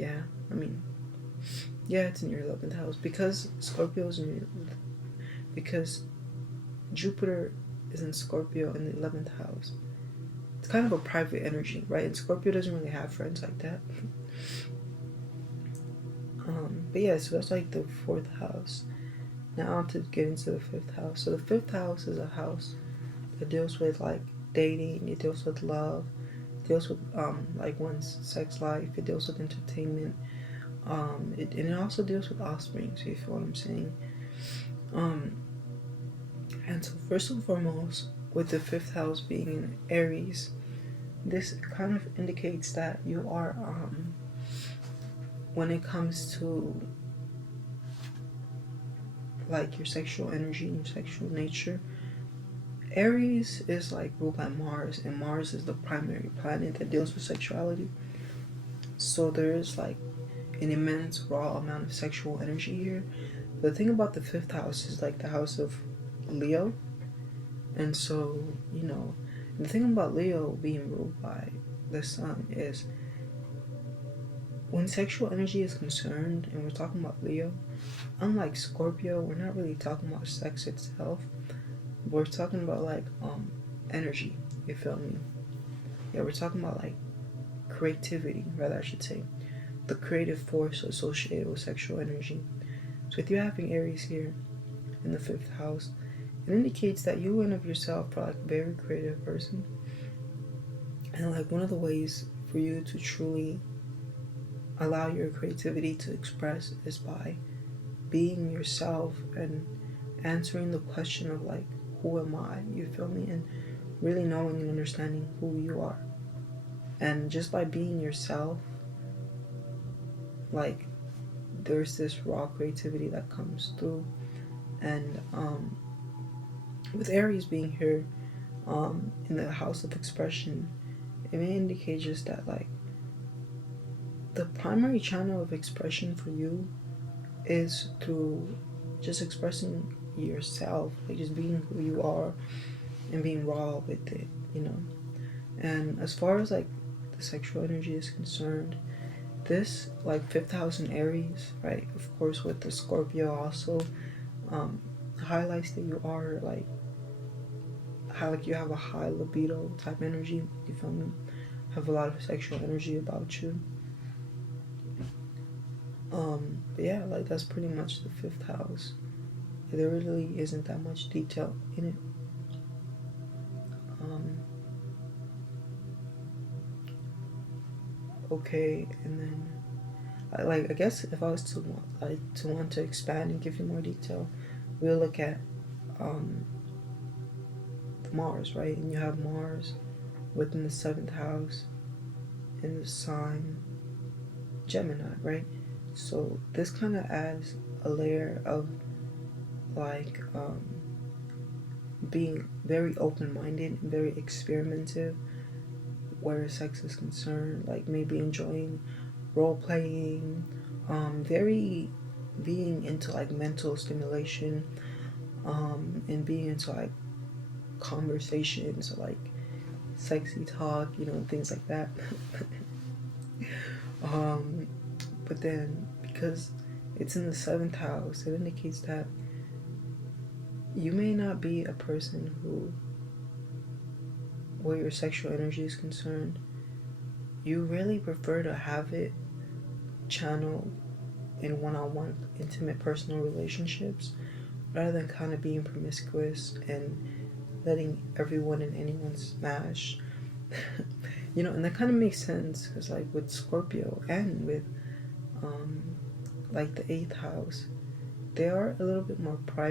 yeah, I mean, yeah, it's in your 11th house because Scorpio's in your, because Jupiter is in Scorpio in the 11th house. It's kind of a private energy, right? And Scorpio doesn't really have friends like that. But yeah, so that's like the 4th house. Now on to get into the 5th house. So the 5th house is a house that deals with like dating, it deals with love, it deals with like one's sex life, it deals with entertainment, and it also deals with offspring, so you feel what I'm saying. Um and so first and foremost, with the 5th house being in Aries, this kind of indicates that you are when it comes to like your sexual energy and your sexual nature, Aries is like ruled by Mars, and Mars is the primary planet that deals with sexuality. So there is like an immense raw amount of sexual energy here. The thing about the 5th house is like the house of Leo, and so the thing about Leo being ruled by the sun is when sexual energy is concerned, and we're talking about Leo, unlike Scorpio, we're not really talking about sex itself. We're talking about like energy. You feel me? Yeah, we're talking about like creativity, rather I should say, the creative force associated with sexual energy. So with you having Aries here in the 5th house, it indicates that you in of yourself are like a very creative person, and like one of the ways for you to truly allow your creativity to express is by being yourself and answering the question of like, who am I? You feel me? And really knowing and understanding who you are. And just by being yourself, like there's this raw creativity that comes through. And with Aries being here in the house of expression, it may indicate just that like the primary channel of expression for you is through just expressing yourself, like just being who you are and being raw with it, you know. And as far as like the sexual energy is concerned, this like 5th house in Aries, right? Of course, with the Scorpio also highlights that you are like how like you have a high libido type energy. You feel me? Have a lot of sexual energy about you. But yeah, like that's pretty much the 5th house. There really isn't that much detail in it. Okay, and then I guess if I was to want to expand and give you more detail, we'll look at um, Mars, right? And you have Mars within the 7th house in the sign Gemini, right? So this kind of adds a layer of like being very open-minded and very experimentative where sex is concerned, like maybe enjoying role playing, very being into like mental stimulation, and being into like conversations or like sexy talk, things like that. um, but then because it's in the 7th house, it indicates that you may not be a person who, where your sexual energy is concerned, you really prefer to have it channeled in one-on-one intimate personal relationships rather than kind of being promiscuous and letting everyone and anyone smash. And that kind of makes sense because like with Scorpio and with like the 8th house, they are a little bit more private